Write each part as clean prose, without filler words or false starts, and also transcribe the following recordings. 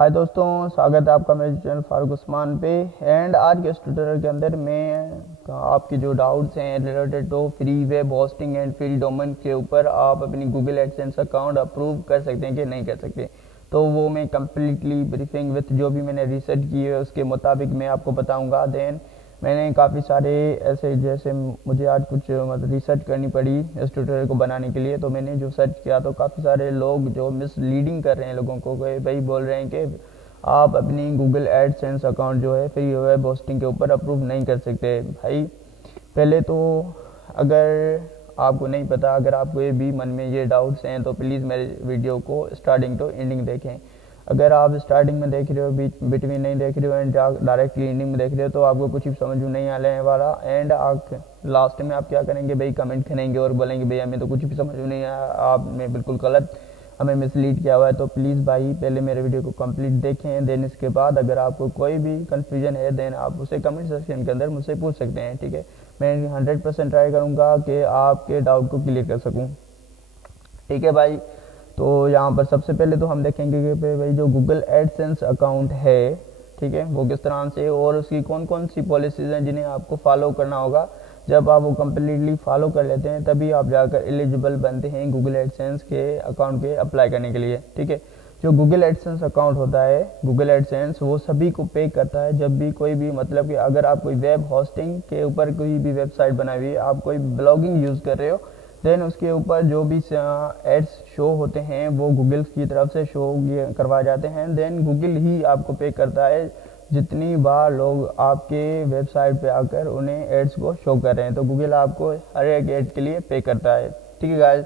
हाय दोस्तों, स्वागत है आपका मेरे चैनल फारूक उस्मान पे। एंड आज के इस ट्यूटोरियल के अंदर मैं आपकी जो डाउट्स हैं related to free web hosting and free domain के ऊपर आप अपनी गूगल एडसेंस अकाउंट अप्रूव कर सकते हैं कि नहीं कर सकते, तो वो मैं कम्प्लीटली ब्रीफिंग विथ जो भी मैंने रिसर्च की है उसके मुताबिक मैं आपको बताऊंगा। देन मैंने काफ़ी सारे ऐसे, जैसे मुझे आज कुछ मतलब रिसर्च करनी पड़ी इस ट्यूटोरियल को बनाने के लिए, तो मैंने जो सर्च किया तो काफ़ी सारे लोग जो मिसलीडिंग कर रहे हैं लोगों को, भाई बोल रहे हैं कि आप अपनी गूगल एडसेंस अकाउंट जो है फ्री वेब होस्टिंग के ऊपर अप्रूव नहीं कर सकते। भाई पहले तो अगर आपको नहीं पता, अगर आपको ये भी मन में ये डाउट्स हैं तो प्लीज़ मेरे वीडियो को स्टार्टिंग टू एंडिंग देखें। अगर आप स्टार्टिंग में देख रहे हो, बिटवीन नहीं देख रहे हो एंड डायरेक्टली एंडिंग में देख रहे हो तो आपको कुछ भी समझ में नहीं आने वाला। एंड आप लास्ट में आप क्या करेंगे भाई, कमेंट करेंगे और बोलेंगे भाई हमें तो कुछ भी समझ में नहीं आया, आपने बिल्कुल गलत हमें मिसलीड किया हुआ है। तो प्लीज़ भाई पहले मेरे वीडियो को कंप्लीट देखें, देन इसके बाद अगर आपको कोई भी कन्फ्यूजन है देन आप उसे कमेंट सेक्शन के अंदर मुझसे पूछ सकते हैं। ठीक है, मैं 100% ट्राई करूँगा कि आपके डाउट को क्लियर कर सकूँ। ठीक है भाई, तो यहाँ पर सबसे पहले तो हम देखेंगे कि भाई जो गूगल एडसेंस अकाउंट है, ठीक है, वो किस तरह से और उसकी कौन कौन सी पॉलिसीज़ हैं जिन्हें आपको फॉलो करना होगा। जब आप वो कम्प्लीटली फॉलो कर लेते हैं तभी आप जाकर एलिजिबल बनते हैं गूगल एडसेंस के अकाउंट के अप्लाई करने के लिए। ठीक है, जो गूगल एडसेंस अकाउंट होता है, गूगल एडसेंस वो सभी को पे करता है जब भी कोई भी, मतलब कि अगर आप कोई वेब होस्टिंग के ऊपर कोई भी वेबसाइट बनाई हुई है, आप कोई ब्लॉगिंग यूज़ कर रहे हो, देन उसके ऊपर जो भी एड्स शो होते हैं वो गूगल की तरफ से शो करवाए जाते हैं। देन गूगल ही आपको पे करता है जितनी बार लोग आपके वेबसाइट पे आकर उन्हें एड्स को शो कर रहे हैं, तो गूगल आपको हर एक एड के लिए पे करता है। ठीक है गाइस,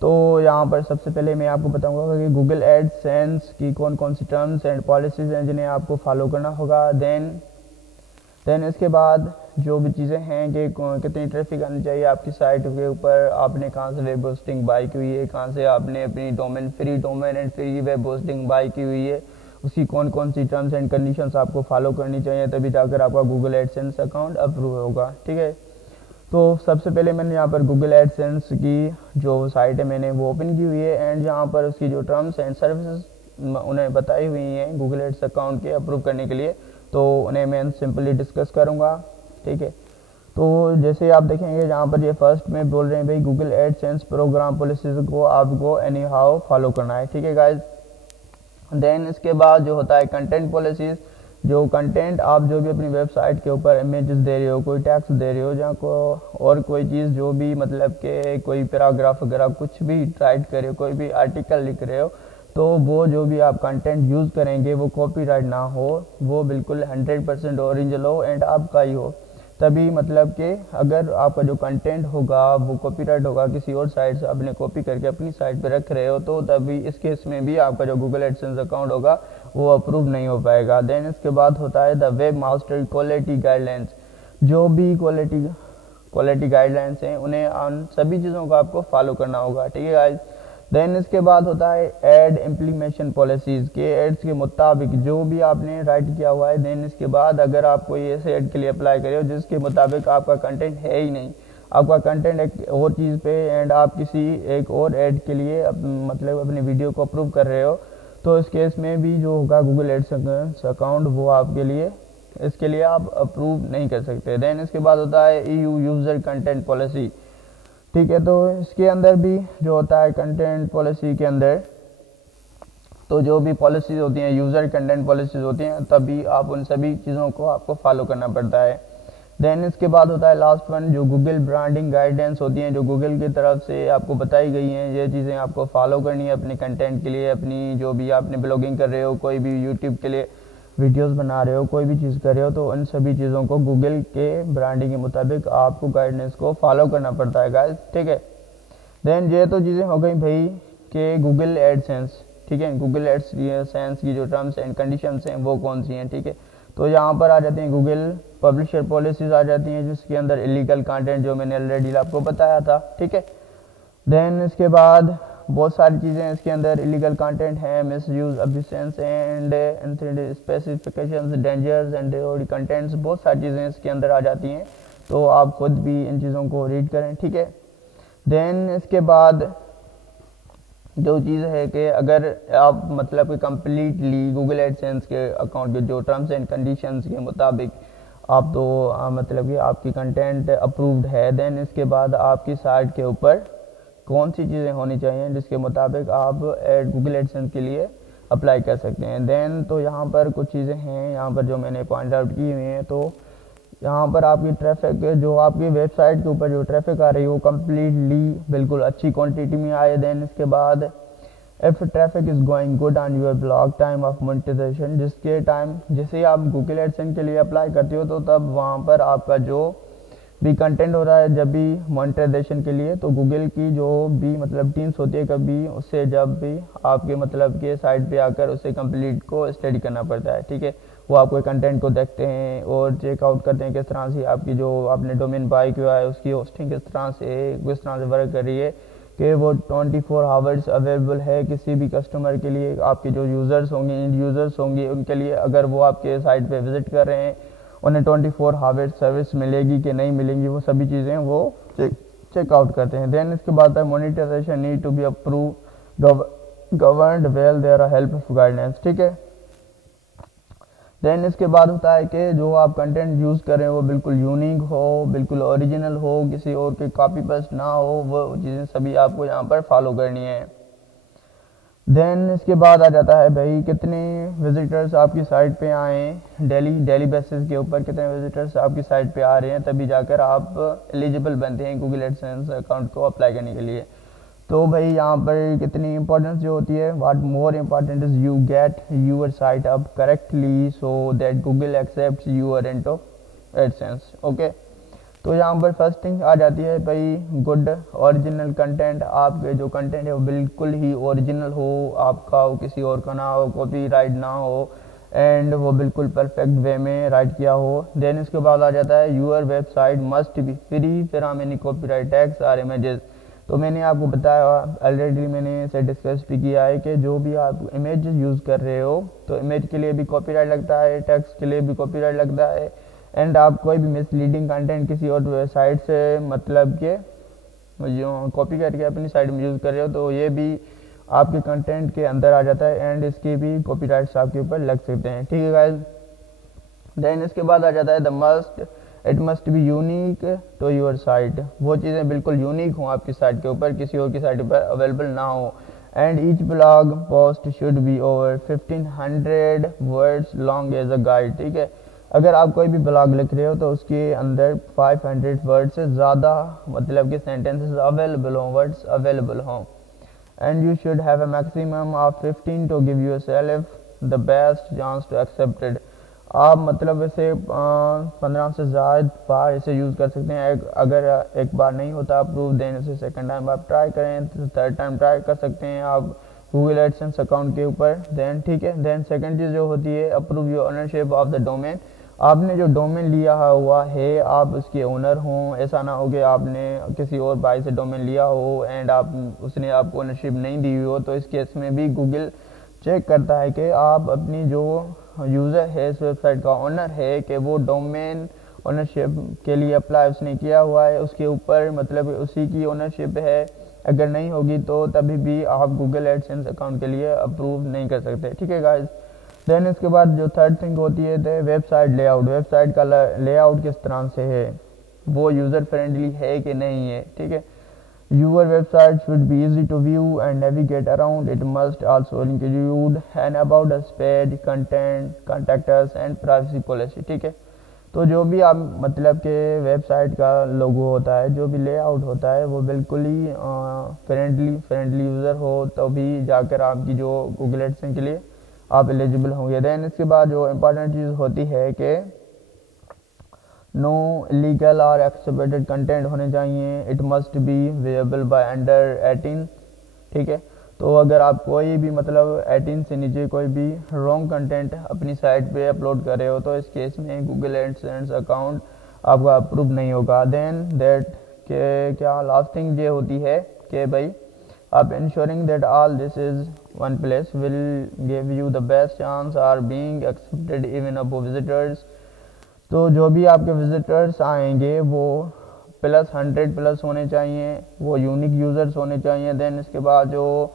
तो यहाँ पर सबसे पहले मैं आपको बताऊंगा कि गूगल एडसेंस की कौन कौन सी टर्म्स एंड पॉलिसीज़ हैं जिन्हें आपको फॉलो करना होगा। देन इसके बाद जो भी चीज़ें हैं कि कितनी ट्रैफिक आनी चाहिए आपकी साइट के ऊपर, आपने कहाँ से वेब होस्टिंग बाई की हुई है, कहाँ से आपने अपनी free domain and free web hosting by की हुई है, उसकी कौन कौन सी टर्म्स एंड कंडीशंस आपको फॉलो करनी चाहिए, तभी जाकर आपका गूगल एडसेंस अकाउंट अप्रूव होगा। ठीक है, तो सबसे पहले मैंने यहाँ पर गूगल एडसेंस की जो साइट है मैंने वो ओपन की हुई है एंड यहाँ पर उसकी जो टर्म्स एंड सर्विसेज उन्हें बताई हुई हैं गूगल एड्स अकाउंट के अप्रूव करने के लिए, तो उन्हें मैं सिंपली डिस्कस करूँगा। ठीक है, तो जैसे आप देखेंगे यहाँ पर ये फर्स्ट में बोल रहे हैं भाई गूगल एडसेंस प्रोग्राम पॉलिसीज को आपको एनी हाउ फॉलो करना है। ठीक है गाइज, देन इसके बाद जो होता है कंटेंट पॉलिसीज, जो कंटेंट आप जो भी अपनी वेबसाइट के ऊपर इमेजेस दे रहे हो, कोई टैक्स दे रहे हो जहाँ को और कोई चीज़ जो भी, मतलब कि कोई पैराग्राफ अगर आप कुछ भी राइट कर रहे हो, कोई भी आर्टिकल लिख रहे हो, तो वो जो भी आप कंटेंट यूज़ करेंगे वो कॉपीराइट ना हो, वो बिल्कुल 100% ओरिजिनल हो एंड आपका ही हो, तभी मतलब कि अगर आपका जो कंटेंट होगा वो कॉपीराइट होगा, किसी और साइट से आपने कॉपी करके अपनी साइट पे रख रहे हो, तो तभी इस केस में भी आपका जो गूगल एडसेंस अकाउंट होगा वो अप्रूव नहीं हो पाएगा। देन इसके बाद होता है the web master quality guidelines, जो भी क्वालिटी गाइडलाइंस हैं उन्हें उन सभी चीज़ों को आपको फॉलो करना होगा। ठीक है गाइज, देन इसके बाद होता है एड इम्प्लीमेशन पॉलिसीज़ के एड्स के मुताबिक जो भी आपने राइट किया हुआ है, देन इसके बाद अगर आप कोई ऐसे एड के लिए अप्लाई करे हो जिसके मुताबिक आपका कंटेंट है ही नहीं, आपका कंटेंट एक और चीज़ पे एंड आप किसी एक और एड के लिए मतलब अपनी वीडियो को अप्रूव कर रहे हो, तो इस केस में भी जो होगा गूगल एडसेंस अकाउंट वो आपके लिए, इसके लिए आप अप्रूव नहीं कर सकते। देन इसके बाद होता है EU यूज़र कंटेंट पॉलिसी। ठीक है, तो इसके अंदर भी जो होता है कंटेंट पॉलिसी के अंदर, तो जो भी पॉलिसीज होती हैं यूज़र कंटेंट पॉलिसीज होती हैं, तभी आप उन सभी चीज़ों को आपको फॉलो करना पड़ता है। देन इसके बाद होता है लास्ट वन जो गूगल ब्रांडिंग गाइडेंस होती हैं, जो गूगल की तरफ से आपको बताई गई हैं, ये चीज़ें आपको फॉलो करनी है अपने कंटेंट के लिए, अपनी जो भी आपने ब्लॉगिंग कर रहे हो, कोई भी यूट्यूब के लिए वीडियोस बना रहे हो, कोई भी चीज़ कर रहे हो, तो उन सभी चीज़ों को गूगल के ब्रांडिंग के मुताबिक आपको गाइडेंस को फॉलो करना पड़ता है गाइस। ठीक है, देन ये तो चीज़ें हो गई भाई कि गूगल एडसेंस। ठीक है, गूगल एडसेंस की जो टर्म्स एंड कंडीशंस हैं वो कौन सी हैं। ठीक है, तो यहाँ पर आ जाती हैं गूगल पब्लिशर पॉलिसीज़ आ जाती हैं, जिसके अंदर इलीगल कंटेंट जो मैंने ऑलरेडी आपको बताया था। ठीक है, देन इसके बाद बहुत सारी चीज़ें इसके अंदर इलीगल कंटेंट है, misuse abuses and specifications dangers and contents, बहुत सारी चीज़ें इसके अंदर आ जाती हैं, तो आप खुद भी इन चीज़ों को रीड करें। ठीक है, देन इसके बाद जो चीज़ है कि अगर आप मतलब कि कम्प्लीटली गूगल एडसेंस के अकाउंट के जो टर्म्स एंड कंडीशंस के मुताबिक आप तो मतलब कि आपकी कंटेंट अप्रूव्ड है, देन इसके बाद आपकी साइट के ऊपर कौन सी चीज़ें होनी चाहिए जिसके मुताबिक आप गूगल एडसेंस के लिए अप्लाई कर सकते हैं। देन तो यहाँ पर कुछ चीज़ें हैं यहाँ पर जो मैंने पॉइंट आउट की हुई हैं। तो यहाँ पर आपकी ट्रैफिक जो आपकी वेबसाइट के ऊपर जो ट्रैफिक आ रही है वो कम्प्लीटली बिल्कुल अच्छी क्वांटिटी में आए। देन इसके बाद if traffic is going good on your blog time of monetization, जिसके टाइम जैसे आप गूगल एडसेंस के लिए अप्लाई करते हो तो तब वहाँ पर आपका जो भी कंटेंट हो रहा है जब भी मोनेटाइजेशन के लिए, तो गूगल की जो भी मतलब टीम्स होती है कभी उससे जब भी आपके मतलब के साइट पे आकर उसे कंप्लीट को स्टडी करना पड़ता है। ठीक है, वो आपके कंटेंट को देखते हैं और चेकआउट करते हैं किस तरह से आपकी जो आपने डोमेन बाय किया है उसकी होस्टिंग किस तरह से वर्क कर रही है, कि वो 24 आवर्स अवेलेबल है किसी भी कस्टमर के लिए। आपके जो यूज़र्स होंगे, इंड यूज़र्स होंगे, उनके लिए अगर वो आपके साइट पे विज़िट कर रहे हैं उन्हें 24 आवर्स सर्विस मिलेगी कि नहीं मिलेंगी, वो सभी चीज़ें वो चेकआउट करते हैं। देन इसके बाद monetization need to be approve governed well their help of guidance. ठीक है, देन इसके बाद होता है कि जो आप कंटेंट यूज़ कर रहे हैं वो बिल्कुल यूनिक हो, बिल्कुल ओरिजिनल हो, किसी और के कॉपी पेस्ट ना हो, वो चीज़ें सभी आपको यहाँ पर फॉलो करनी है। देन इसके बाद आ जाता है भाई कितने विजिटर्स आपकी साइट पे आए, डेली बेसिस के ऊपर कितने विजिटर्स आपकी साइट पे आ रहे हैं, तभी जाकर आप एलिजिबल बनते हैं गूगल एडसेंस अकाउंट को अप्लाई करने के लिए। तो भाई यहाँ पर कितनी इंपॉर्टेंस जो होती है, what more important is you get your site up correctly so that Google accept your into AdSense. Okay, तो यहाँ पर फर्स्ट थिंग आ जाती है भाई गुड ओरिजिनल कंटेंट। आपके जो कंटेंट है वो बिल्कुल ही ओरिजिनल हो, आपका वो किसी और का ना हो, कॉपीराइट ना हो, एंड वो बिल्कुल परफेक्ट वे में राइट किया हो। देन इसके बाद आ जाता है your website must be free from any copyright tags और इमेजेस। तो मैंने आपको बताया ऑलरेडी, मैंने इसे डिस्कस भी किया है कि जो भी आप इमेज यूज़ कर रहे हो तो इमेज के लिए भी कॉपीराइट लगता है, टेक्स्ट के लिए भी कॉपीराइट लगता है, एंड आप कोई भी मिसलीडिंग कंटेंट किसी और वेबसाइट से मतलब के जो कॉपी करके अपनी साइट में यूज़ कर रहे हो तो ये भी आपके कंटेंट के अंदर आ जाता है एंड इसके भी कॉपीराइट्स आपके ऊपर लग सकते हैं। ठीक है गाइस, देन इसके बाद आ जाता है it must be unique to your site. वो चीज़ें बिल्कुल यूनिक हों आपकी साइट के ऊपर, किसी और की साइट पर अवेलेबल ना हो। And each blog post should be over 1500 words long as a guide. ठीक है, अगर आप कोई भी ब्लॉग लिख रहे हो तो उसके अंदर 500 वर्ड से ज़्यादा मतलब कि सेंटेंसेस अवेलेबल हों, वर्ड्स अवेलेबल हों। And you should have a maximum of 15 to give yourself the best chance to accepted. आप मतलब इसे 15 से ज़्यादा बार इसे यूज़ कर सकते हैं। अगर एक बार नहीं होता अप्रूव देने से सेकंड टाइम आप ट्राई करें, तो थर्ड टाइम ट्राई कर सकते हैं आप गूगल एडसेंस अकाउंट के ऊपर। देन ठीक है, देन सेकंड चीज़ जो होती है approve your ownership of the domain. आपने जो डोमेन लिया हुआ है आप उसके ओनर हों, ऐसा ना हो कि आपने किसी और भाई से डोमेन लिया हो एंड उसने आपको ओनरशिप नहीं दी हुई हो। तो इस केस में भी गूगल चेक करता है कि आप अपनी जो यूज़र है इस वेबसाइट का ओनर है कि वो डोमेन ओनरशिप के लिए अप्लाई उसने किया हुआ है, उसके ऊपर मतलब उसी की ओनरशिप है। अगर नहीं होगी तो तभी भी आप गूगल एडसेंस अकाउंट के लिए अप्रूव नहीं कर सकते। ठीक है गाइस, देन इसके बाद जो थर्ड थिंग होती है तो वेबसाइट लेआउट। वेबसाइट का लेआउट किस तरह से है, वो यूज़र फ्रेंडली है कि नहीं है। ठीक है, your website should be easy to view and navigate around. It must also include an about us page, content, contact us and privacy policy। ठीक है, तो जो भी आप मतलब के वेबसाइट का लोगो होता है, जो भी लेआउट होता है वो बिल्कुल ही फ्रेंडली यूज़र हो तो भी जाकर आपकी जो गूगल एडसेंस के लिए आप एलिजिबल होंगे। देन इसके बाद जो इम्पोर्टेंट चीज़ होती है कि नो इलीगल और एक्सप्लॉइटेड कंटेंट होने चाहिए। It must be viewable by under 18। ठीक है, तो अगर आप कोई भी मतलब 18 से नीचे कोई भी रॉन्ग कंटेंट अपनी साइट पे अपलोड कर रहे हो तो इस केस में गूगल एडसेंस अकाउंट आपका अप्रूव नहीं होगा। देन दैट के क्या लास्ट थिंग ये होती है कि भाई आप ensuring that all this is one place will give you the best chance are being accepted even above visitors. तो जो भी आपके विजिटर्स आएंगे वो +100 प्लस होने चाहिए, वो यूनिक यूज़र्स होने चाहिए। देन इसके बाद जो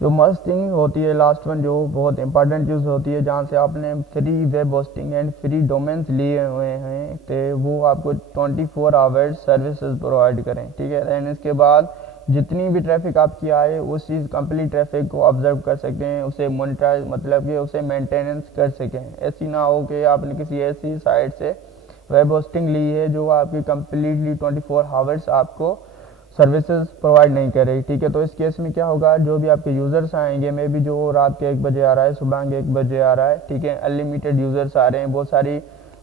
जो मस्ट थिंग होती है लास्ट वन, जो बहुत इंपॉर्टेंट चीज़ होती है, जहाँ से आपने free web hosting and free domains लिए हुए हैं, तो वो आपको 24 आवर्स सर्विसेज प्रोवाइड करें, ठीक है। दैन इसके बाद जितनी भी ट्रैफिक आपकी आए उस चीज़ कंप्लीट ट्रैफिक को ऑब्जर्व कर सकें, उसे मोनिटाइज मतलब कि उसे मेंटेनेंस कर सकें। ऐसी ना हो कि आपने किसी ऐसी साइट से वेब होस्टिंग ली है जो आपकी कंप्लीटली 24 आवर्स आपको सर्विसेज प्रोवाइड नहीं कर रही, ठीक है। तो इस केस में क्या होगा, जो भी आपके यूज़र्स आएंगे, मे बी जो रात के 1 बजे आ रहा है, सुबह के 1 बजे आ रहा है, ठीक है, अनलिमिटेड यूज़र्स आ रहे हैं, बहुत सारी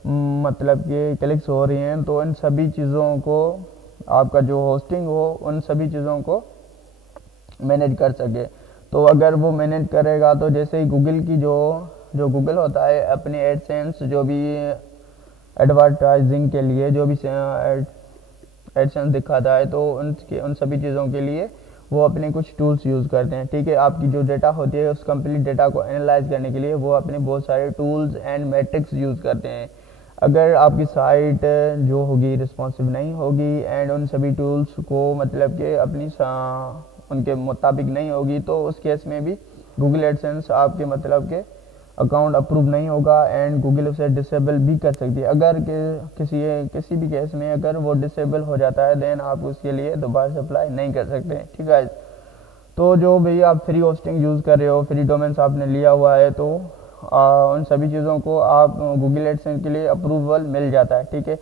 मतलब कि क्लिक्स हो रही हैं, तो इन सभी चीज़ों को आपका जो होस्टिंग हो उन सभी चीज़ों को मैनेज कर सके। तो अगर वो मैनेज करेगा तो जैसे ही गूगल की जो गूगल होता है अपने एडसेंस जो भी एडवर्टाइजिंग के लिए जो भी एडसेंस दिखाता है, तो उन सभी चीज़ों के लिए वो अपने कुछ टूल्स यूज़ करते हैं, ठीक है। आपकी जो डेटा होती है उस कंप्लीट डेटा को एनालाइज करने के लिए वो अपने बहुत सारे टूल्स एंड मैट्रिक्स यूज़ करते हैं। अगर आपकी साइट जो होगी रिस्पॉन्सिव नहीं होगी एंड उन सभी टूल्स को मतलब कि अपनी उनके मुताबिक नहीं होगी, तो उस केस में भी गूगल एडसेंस आपके मतलब के अकाउंट अप्रूव नहीं होगा एंड गूगल उसे डिसेबल भी कर सकती है। अगर किसी भी केस में अगर वो डिसेबल हो जाता है, देन आप उसके लिए दोबारा से अप्लाई नहीं कर सकते, ठीक है। तो जो भी आप फ्री होस्टिंग यूज़ कर रहे हो, फ्री डोमेन्स आपने लिया हुआ है, तो उन सभी चीज़ों को आप गूगल एडसेंस के लिए अप्रूवल मिल जाता है, ठीक है।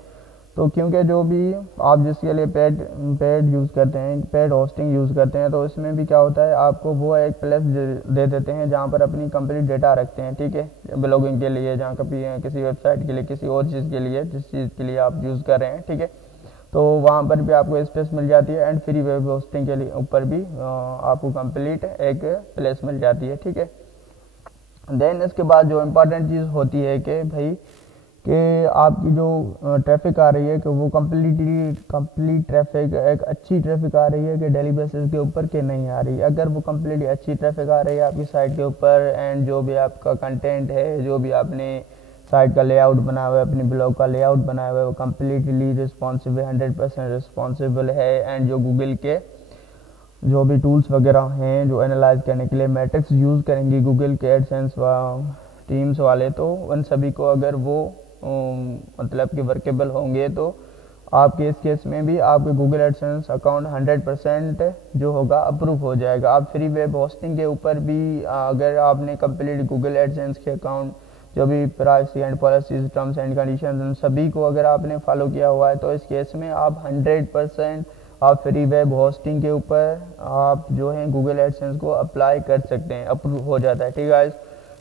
तो क्योंकि जो भी आप जिसके लिए पेड यूज़ करते हैं, पेड होस्टिंग यूज़ करते हैं, तो इसमें भी क्या होता है, आपको वो एक प्लेस दे देते हैं जहाँ पर अपनी कंप्लीट डेटा रखते हैं, ठीक है, ब्लॉगिंग के लिए, जहाँ कभी किसी वेबसाइट के लिए, किसी और चीज़ के लिए, जिस चीज़ के लिए आप यूज़ कर रहे हैं, ठीक है। तो वहाँ पर भी आपको स्पेस मिल जाती है एंड फ्री वेब होस्टिंग के लिए ऊपर भी आपको कंप्लीट एक प्लेस मिल जाती है, ठीक है। देन इसके बाद जो इम्पोर्टेंट चीज़ होती है कि भाई कि आपकी जो ट्रैफिक आ रही है कि वो कंप्लीट ट्रैफिक एक अच्छी ट्रैफिक आ रही है कि डेली बेसिस के ऊपर के नहीं आ रही। अगर वो कंप्लीटली अच्छी ट्रैफिक आ रही है आपकी साइट के ऊपर एंड जो भी आपका कंटेंट है, जो भी आपने साइट का लेआउट बनाया हुआ है, अपने ब्लॉग का लेआउट बनाया हुआ है, वो कम्प्लीटली रिस्पॉन्सिव है, 100% रिस्पॉन्सिबल है एंड जो गूगल के जो भी टूल्स वगैरह हैं जो एनालाइज करने के लिए मैट्रिक्स यूज़ करेंगी गूगल के एडसेंस टीम्स वाले, तो उन सभी को अगर वो मतलब कि वर्केबल होंगे, तो आपके इस केस में भी आपके गूगल एडसेंस अकाउंट 100% जो होगा अप्रूव हो जाएगा। आप फ्री वेब होस्टिंग के ऊपर भी अगर आपने कंप्लीट गूगल एडसेंस के अकाउंट जो भी privacy and policies, terms and conditions, उन सभी को अगर आपने फॉलो किया हुआ है, तो इस केस में आप 100% आप फ्री वेब होस्टिंग के ऊपर आप जो है गूगल एडसेंस को अप्लाई कर सकते हैं, अप्रूव हो जाता है, ठीक है।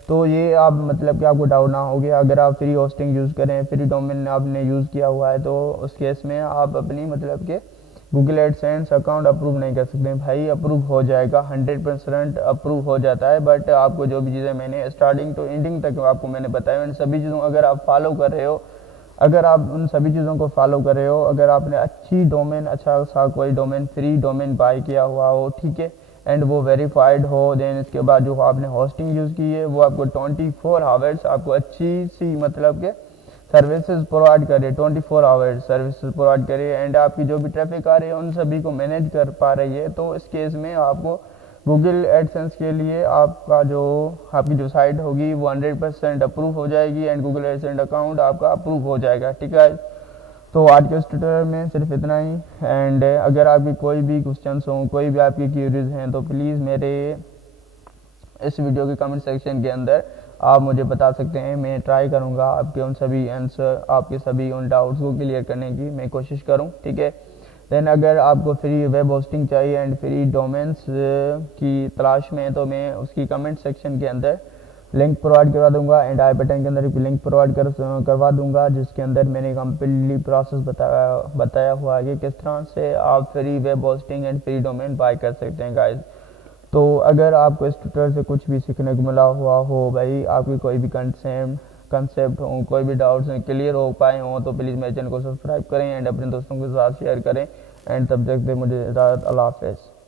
तो ये आप मतलब कि आपको डाउट ना हो गया, अगर आप फ्री होस्टिंग यूज़ करें, फ्री डोमेन आपने यूज़ किया हुआ है, तो उस केस में आप अपनी मतलब कि गूगल एडसेंस अकाउंट अप्रूव नहीं कर सकते। भाई अप्रूव हो जाएगा, 100% अप्रूव हो जाता है, बट आपको जो भी चीज़ें मैंने स्टार्टिंग टू एंडिंग तक आपको मैंने बताया, उन सभी चीज़ों अगर आप फॉलो कर रहे हो, अगर आप उन सभी चीज़ों को फॉलो कर रहे हो, अगर आपने अच्छी डोमेन, अच्छा सा कोई डोमेन, फ्री डोमेन बाय किया हुआ हो, ठीक है, एंड वो वेरीफाइड हो, देन इसके बाद जो आपने होस्टिंग यूज़ की है वो आपको 24 आवर्स आपको अच्छी सी मतलब के सर्विसेज प्रोवाइड करे, 24 आवर्स सर्विसेज प्रोवाइड करे एंड आपकी जो भी ट्रैफिक आ रही है उन सभी को मैनेज कर पा रही है, तो इस केस में आपको गूगल एडसेंस के लिए आपकी जो साइट होगी वो 100% अप्रूव हो जाएगी एंड गूगल एडसेंस अकाउंट आपका अप्रूव हो जाएगा, ठीक है। तो आज के इस ट्यूटोरियल में सिर्फ इतना ही एंड अगर आपकी कोई भी क्वेश्चंस हों, कोई भी आपकी क्यूरीज हैं, तो प्लीज़ मेरे इस वीडियो के कमेंट सेक्शन के अंदर आप मुझे बता सकते हैं। मैं ट्राई करूंगा आपके उन सभी आंसर, आपके सभी उन डाउट्स को क्लियर करने की मैं कोशिश करूं, ठीक है। देन अगर आपको फ्री वेब होस्टिंग चाहिए एंड फ्री डोमेन्स की तलाश में है, तो मैं उसकी कमेंट सेक्शन के अंदर लिंक प्रोवाइड करवा दूंगा एंड आई बटन के अंदर भी लिंक प्रोवाइड करवा दूंगा, जिसके अंदर मैंने कम्प्लीटली प्रोसेस बताया हुआ है कि किस तरह से आप free web hosting and free domain bye कर सकते हैं गाइस। तो अगर आपको इस ट्यूटोरियल से कुछ भी सीखने को मिला हुआ हो, भाई आपकी कोई भी कंसेप्ट हो, कोई भी डाउट्स क्लियर हो पाए हों, तो प्लीज़ मेरे चैनल को सब्सक्राइब करें एंड अपने दोस्तों के साथ शेयर करें एंड तब तक मुझे इजाज़त, अल्लाह हाफ़िज़।